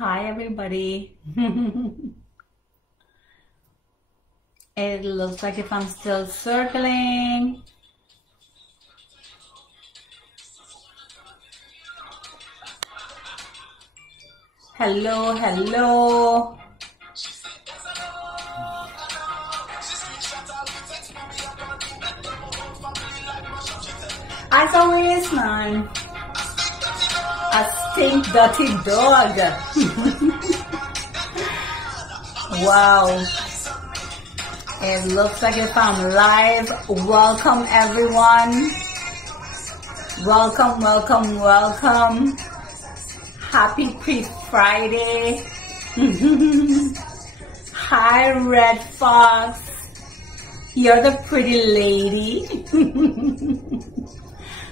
Hi, everybody. It looks like if I'm still circling. Hello, hello. As always, man. A stink dirty dog. Wow. It looks like if I'm live. Welcome, everyone. Welcome, welcome, welcome. Happy pre-Friday. Hi, Red Fox. You're the pretty lady.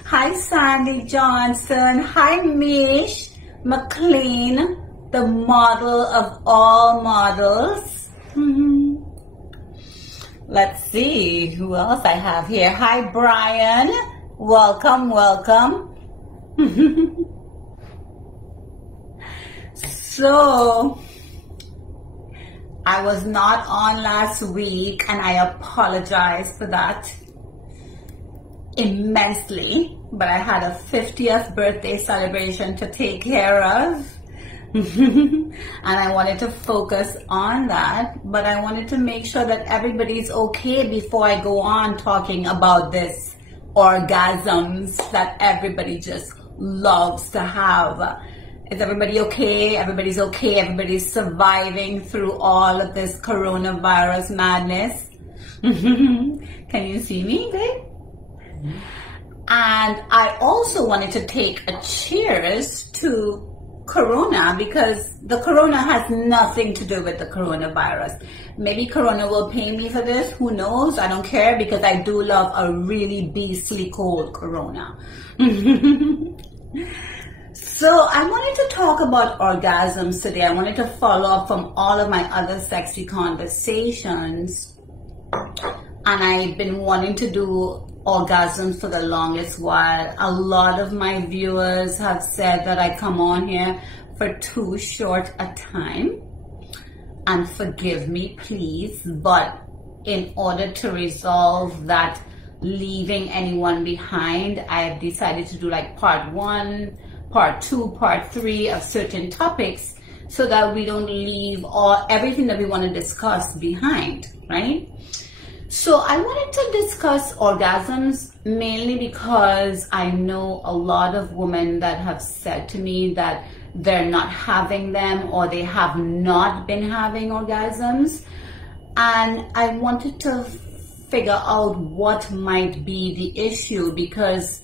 Hi, Sandy Johnson. Hi, Mish McLean, the model of all models. Let's see who else I have here. Hi, Brian. Welcome, welcome. So, I was not on last week and I apologize for that immensely, but I had a 50th birthday celebration to take care of. And I wanted to focus on that, but I wanted to make sure that everybody's okay before I go on talking about this orgasms that everybody just loves to have. Is everybody okay? Everybody's okay. Everybody's surviving through all of this coronavirus madness. Can you see me, babe? And I also wanted to take a cheers to Corona, because the Corona has nothing to do with the coronavirus. Maybe Corona will pay me for this. Who knows? I don't care, because I do love a really beastly cold Corona. So I wanted to talk about orgasms today. I wanted to follow up from all of my other sexy conversations. And I've been wanting to do orgasms for the longest while. A lot of my viewers have said that I come on here for too short a time. And forgive me, please. But in order to resolve that leaving anyone behind, I have decided to do like part 1, part 2, part 3 of certain topics, so that we don't leave everything that we want to discuss behind, right? So I wanted to discuss orgasms mainly because I know a lot of women that have said to me that they're not having them, or they have not been having orgasms. And I wanted to figure out what might be the issue, because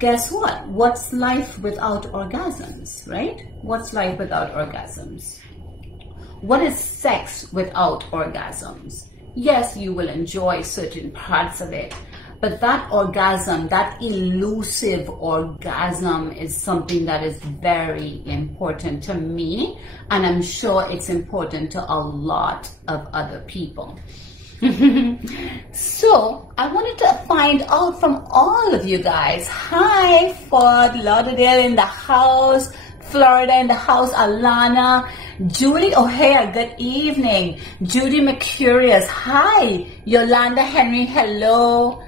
guess what? What's life without orgasms, right? What's life without orgasms? What is sex without orgasms? Yes, you will enjoy certain parts of it, but that orgasm, that elusive orgasm, is something that is very important to me, and I'm sure it's important to a lot of other people. So I wanted to find out from all of you guys. Hi, Fort Lauderdale in the house, Florida in the house, Alana, Judy O'Hare, good evening. Judy Mercurius, hi. Yolanda Henry, hello.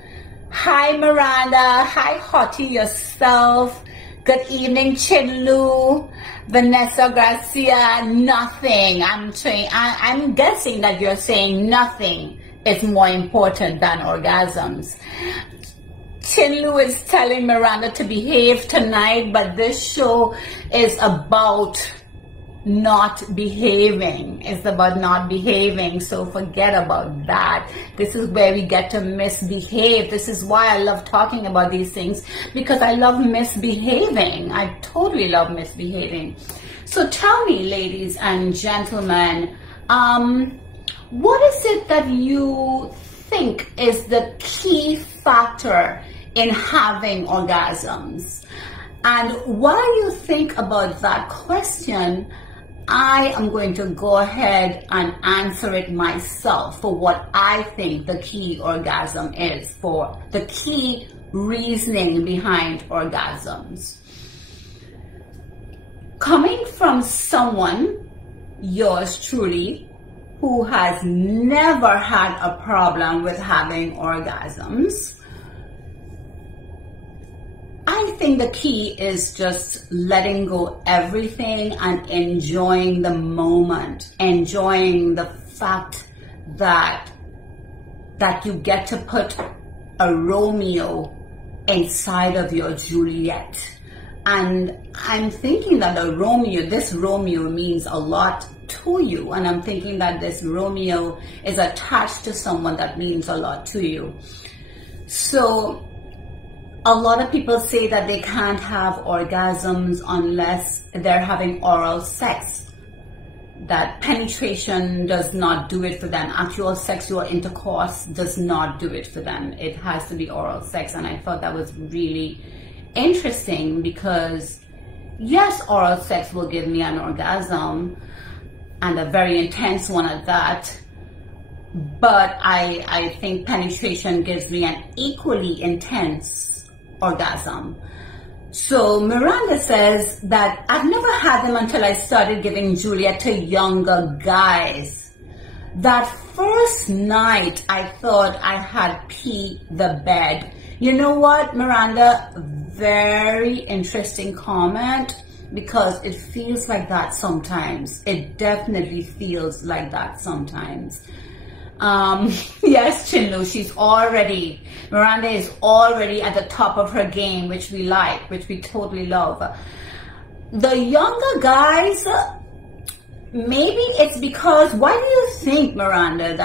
Hi, Miranda. Hi, Hottie yourself. Good evening, Chinlu. Vanessa Garcia, nothing. I'm guessing that you're saying nothing is more important than orgasms. Chinlu is telling Miranda to behave tonight, but this show is about not behaving. It's about not behaving, so forget about that. This is where we get to misbehave. This is why I love talking about these things, because I love misbehaving. I totally love misbehaving. So tell me, ladies and gentlemen, what is it that you think is the key factor in having orgasms? And while you think about that question, I am going to go ahead and answer it myself for what I think the key orgasm is, for the key reasoning behind orgasms. Coming from someone, yours truly, who has never had a problem with having orgasms, I think the key is just letting go everything and enjoying the moment, enjoying the fact that you get to put a Romeo inside of your Juliet. And I'm thinking that this Romeo means a lot to you. And I'm thinking that this Romeo is attached to someone that means a lot to you. So a lot of people say that they can't have orgasms unless they're having oral sex. That penetration does not do it for them. Actual sexual intercourse does not do it for them. It has to be oral sex. And I thought that was really interesting because, yes, oral sex will give me an orgasm, and a very intense one at that. But I think penetration gives me an equally intense orgasm. So Miranda says that I've never had them until I started giving Juliet to younger guys. That first night I thought I had peed the bed. You know what, Miranda? Very interesting comment, because it feels like that sometimes. It definitely feels like that sometimes. Yes, Chinlu, Miranda is already at the top of her game, which we like, which we totally love. The younger guys, maybe it's because, why do you think, Miranda,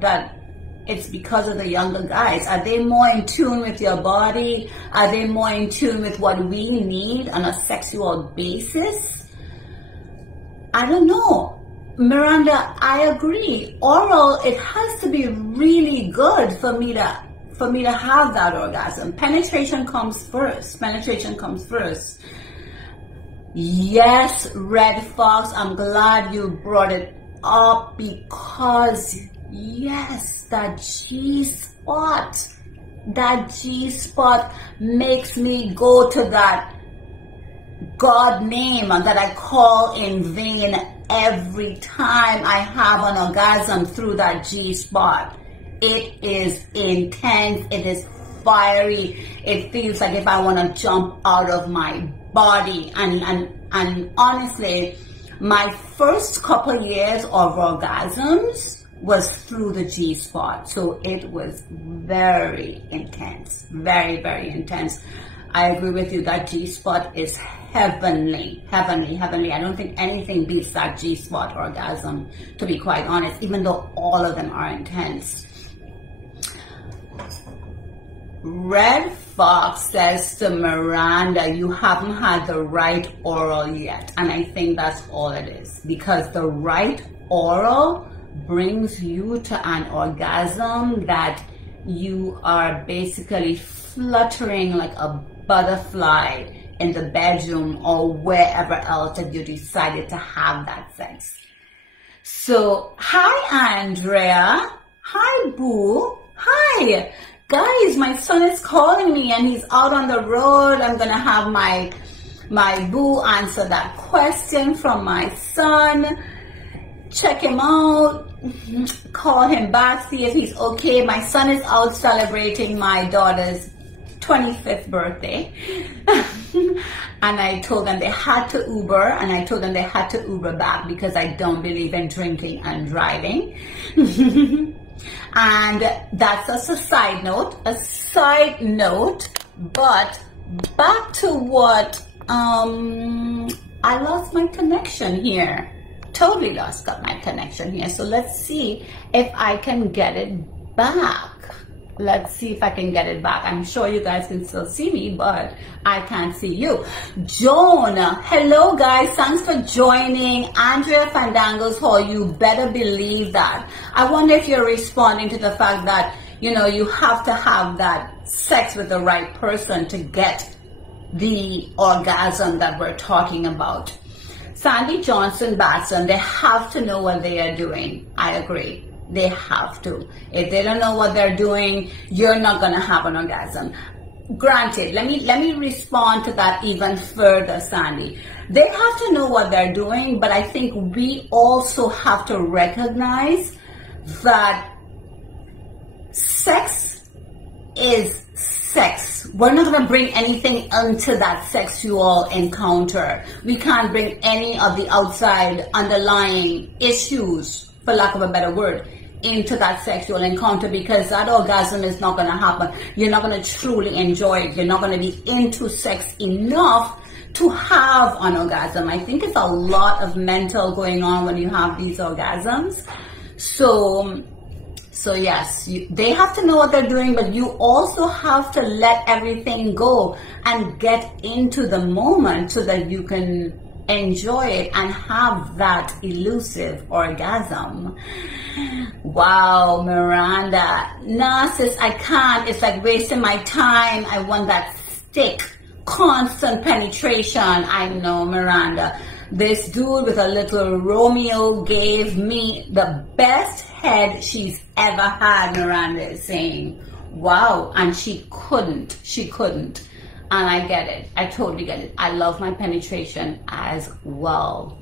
that it's because of the younger guys? Are they more in tune with your body? Are they more in tune with what we need on a sexual basis? I don't know. Miranda, I agree. Oral, it has to be really good for me to have that orgasm. Penetration comes first. Penetration comes first. Yes, Red Fox, I'm glad you brought it up, because yes, that G-spot makes me go to that God name that I call in vain every time I have an orgasm through that G-spot. It is intense, it is fiery, it feels like if I want to jump out of my body. And honestly, my first couple years of orgasms was through the G-spot. So it was very intense, very, very intense. I agree with you, that G-spot is heavenly, heavenly, heavenly. I don't think anything beats that G-spot orgasm, to be quite honest, even though all of them are intense. Red Fox says to Miranda, you haven't had the right oral yet. And I think that's all it is, because the right oral brings you to an orgasm that you are basically fluttering like a butterfly in the bedroom or wherever else that you decided to have that sex. So, hi Andrea. Hi Boo. Hi. Guys, my son is calling me and he's out on the road. I'm gonna have my boo answer that question from my son. Check him out, call him back, see if he's okay. My son is out celebrating my daughter's 25th birthday. And I told them they had to Uber, and I told them they had to Uber back because I don't believe in drinking and driving. And that's just a side note, but back to what, I lost my connection here. Totally lost my connection here. So let's see if I can get it back. Let's see if I can get it back. I'm sure you guys can still see me, but I can't see you. Joan, hello guys, thanks for joining. Andrea Fandango's Hall, you better believe that. I wonder if you're responding to the fact that, you know, you have to have that sex with the right person to get the orgasm that we're talking about. Sandy Johnson Batson, they have to know what they are doing. I agree. They have to. If they don't know what they're doing, you're not gonna have an orgasm. Granted, let me respond to that even further, Sandy. They have to know what they're doing, but I think we also have to recognize that sex is sex. We're not going to bring anything into that sexual encounter. We can't bring any of the outside underlying issues, for lack of a better word, into that sexual encounter, because that orgasm is not going to happen. You're not going to truly enjoy it. You're not going to be into sex enough to have an orgasm. I think it's a lot of mental going on when you have these orgasms. So yes, they have to know what they're doing, but you also have to let everything go and get into the moment so that you can enjoy it and have that elusive orgasm. Wow, Miranda. Nah, sis, I can't. It's like wasting my time. I want that stick, constant penetration. I know, Miranda. This dude with a little Romeo gave me the best head she's ever had, Miranda is saying. Wow, and she couldn't. And I get it. I totally get it. I love my penetration as well.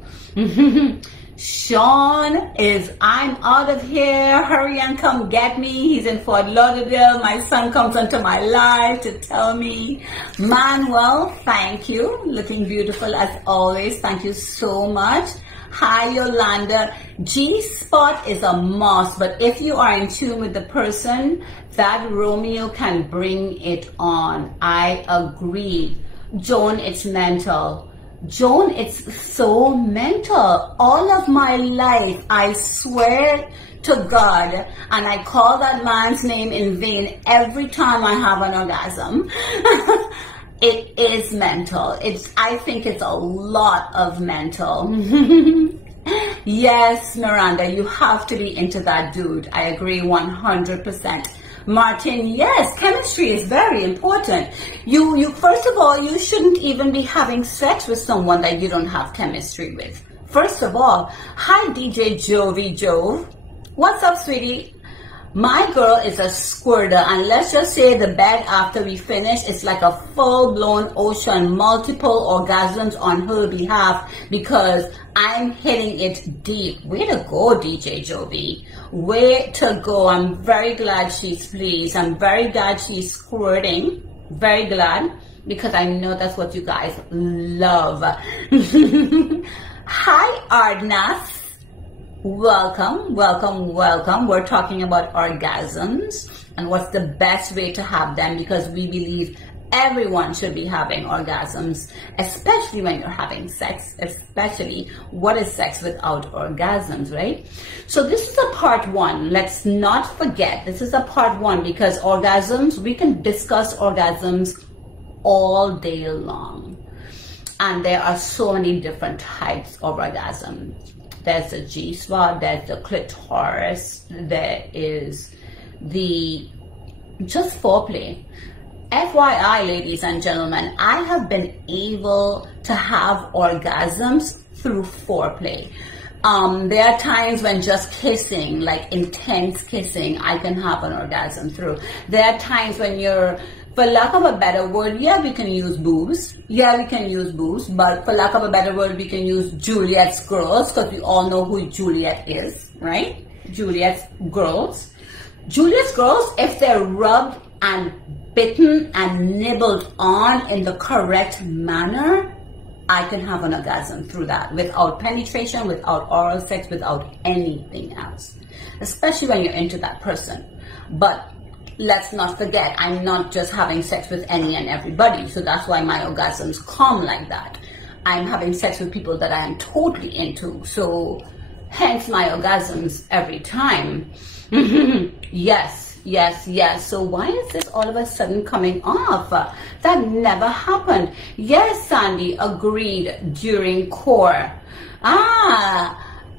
Sean is, I'm out of here. Hurry and come get me. He's in Fort Lauderdale. My son comes onto my life to tell me. Manuel, thank you. Looking beautiful as always. Thank you so much. Hi, Yolanda. G-spot is a must, but if you are in tune with the person, that Romeo can bring it on. I agree. Joan, it's mental. Joan, it's so mental. All of my life, I swear to God, and I call that man's name in vain every time I have an orgasm. It is mental. I think it's a lot of mental. Yes, Miranda, you have to be into that dude. I agree 100%. Martin, yes, chemistry is very important. You first of all, you shouldn't even be having sex with someone that you don't have chemistry with. First of all, hi DJ Jovi Jove. What's up, sweetie? My girl is a squirter, and let's just say the bed after we finish is like a full-blown ocean, multiple orgasms on her behalf because I'm hitting it deep. Way to go, DJ Jovi. Way to go. I'm very glad she's pleased. I'm very glad she's squirting. Very glad, because I know that's what you guys love. Hi, Ardnas. Welcome. We're talking about orgasms and what's the best way to have them, because we believe everyone should be having orgasms, especially when you're having sex, especially what is sex without orgasms, right? So this is a part one. Let's not forget, this is a part one, because orgasms, we can discuss orgasms all day long. And there are so many different types of orgasms. There's the G-spot, there's the clitoris, there is the just foreplay. FYI, ladies and gentlemen, I have been able to have orgasms through foreplay. There are times when just kissing, like intense kissing, I can have an orgasm through. There are times when you're, for lack of a better word, yeah, we can use boobs. Yeah, we can use boobs, but for lack of a better word, we can use Juliet's girls, because we all know who Juliet is, right? Juliet's girls. Juliet's girls, if they're rubbed and bitten and nibbled on in the correct manner, I can have an orgasm through that, without penetration, without oral sex, without anything else, especially when you're into that person. But let's not forget, I'm not just having sex with any and everybody, so that's why my orgasms come like that. I'm having sex with people that I am totally into, so hence my orgasms every time. Yes. So why is this all of a sudden coming off? That never happened. Yes, Sandy, agreed during core.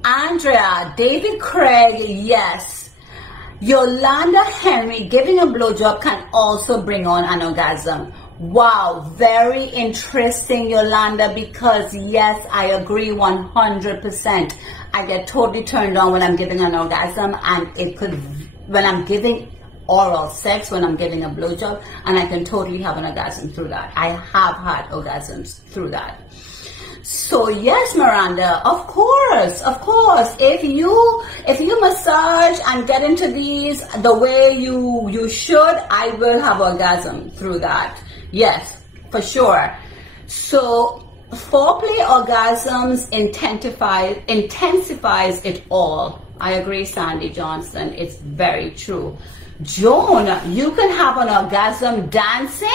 Andrea, David Craig, yes. Yolanda Henry, giving a blowjob can also bring on an orgasm. Wow, very interesting, Yolanda, because yes, I agree 100%. I get totally turned on when I'm giving an orgasm, and it could, when I'm giving oral sex, when I'm giving a blowjob, and I can totally have an orgasm through that. I have had orgasms through that. So yes, Miranda, of course. If you massage and get into these the way you should, I will have orgasm through that. Yes, for sure. So foreplay orgasms intensifies it all. I agree, Sandy Johnson. It's very true. Joan, you can have an orgasm dancing?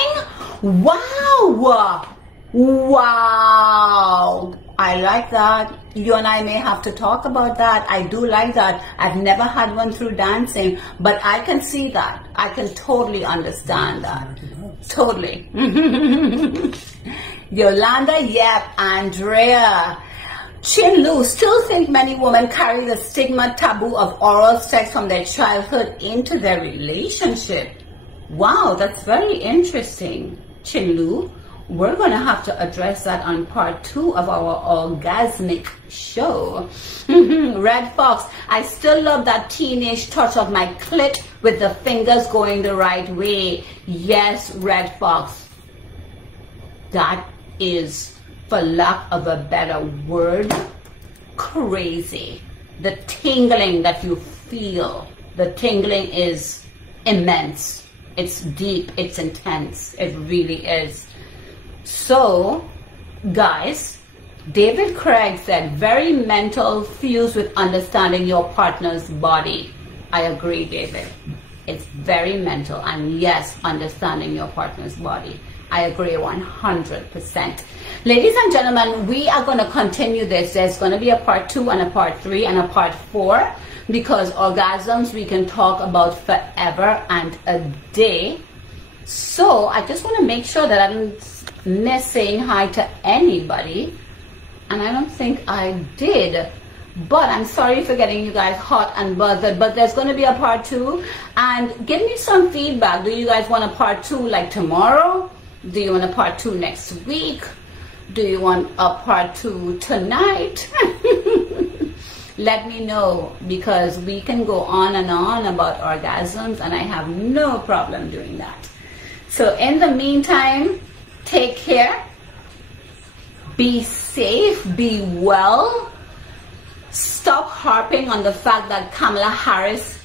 Wow! Wow! I like that. You and I may have to talk about that. I do like that. I've never had one through dancing, but I can see that. I can totally understand that. Totally. Yolanda, yep. Andrea. Chin Lu, still think many women carry the stigma taboo of oral sex from their childhood into their relationship. Wow, that's very interesting, Chin Lu. We're going to have to address that on part 2 of our orgasmic show. Red Fox, I still love that teenage touch of my clit with the fingers going the right way. Yes, Red Fox. That is, for lack of a better word, crazy. The tingling that you feel, the tingling is immense. It's deep, it's intense. It really is. So, guys, David Craig said, very mental, fused with understanding your partner's body. I agree, David. It's very mental, and yes, understanding your partner's body. I agree 100%. Ladies and gentlemen, we are going to continue this. There's going to be a part 2 and a part 3 and a part 4, because orgasms we can talk about forever and a day. So I just want to make sure that I don't miss saying hi to anybody, and I don't think I did, but I'm sorry for getting you guys hot and bothered. But there's going to be a part 2, and give me some feedback. Do you guys want a part 2 like tomorrow? Do you want a part 2 next week? Do you want a part 2 tonight? Let me know, because we can go on and on about orgasms, and I have no problem doing that. So in the meantime, take care, be safe, be well. Stop harping on the fact that Kamala Harris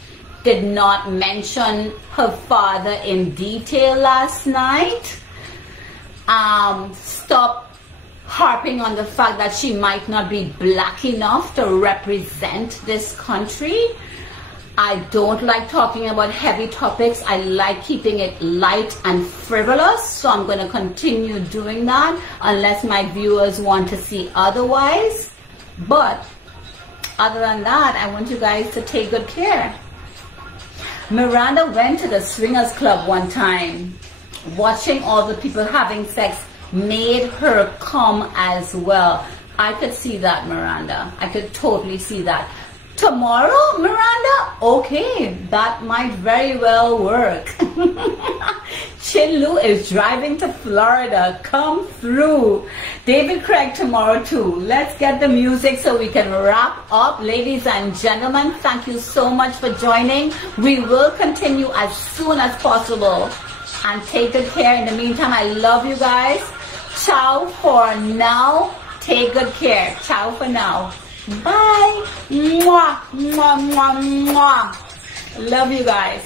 did not mention her father in detail last night. Stop harping on the fact that she might not be black enough to represent this country. I don't like talking about heavy topics. I like keeping it light and frivolous. So I'm going to continue doing that unless my viewers want to see otherwise. But other than that, I want you guys to take good care. Miranda went to the swingers club one time. Watching all the people having sex made her come as well. I could see that, Miranda. I could totally see that. Tomorrow, Miranda? Okay, that might very well work. Chin Lu is driving to Florida. Come through. David Craig tomorrow too. Let's get the music so we can wrap up. Ladies and gentlemen, thank you so much for joining. We will continue as soon as possible. And take good care. In the meantime, I love you guys. Ciao for now. Take good care. Ciao for now. Bye. Mwah, mwah, mwah, mwah. Love you guys.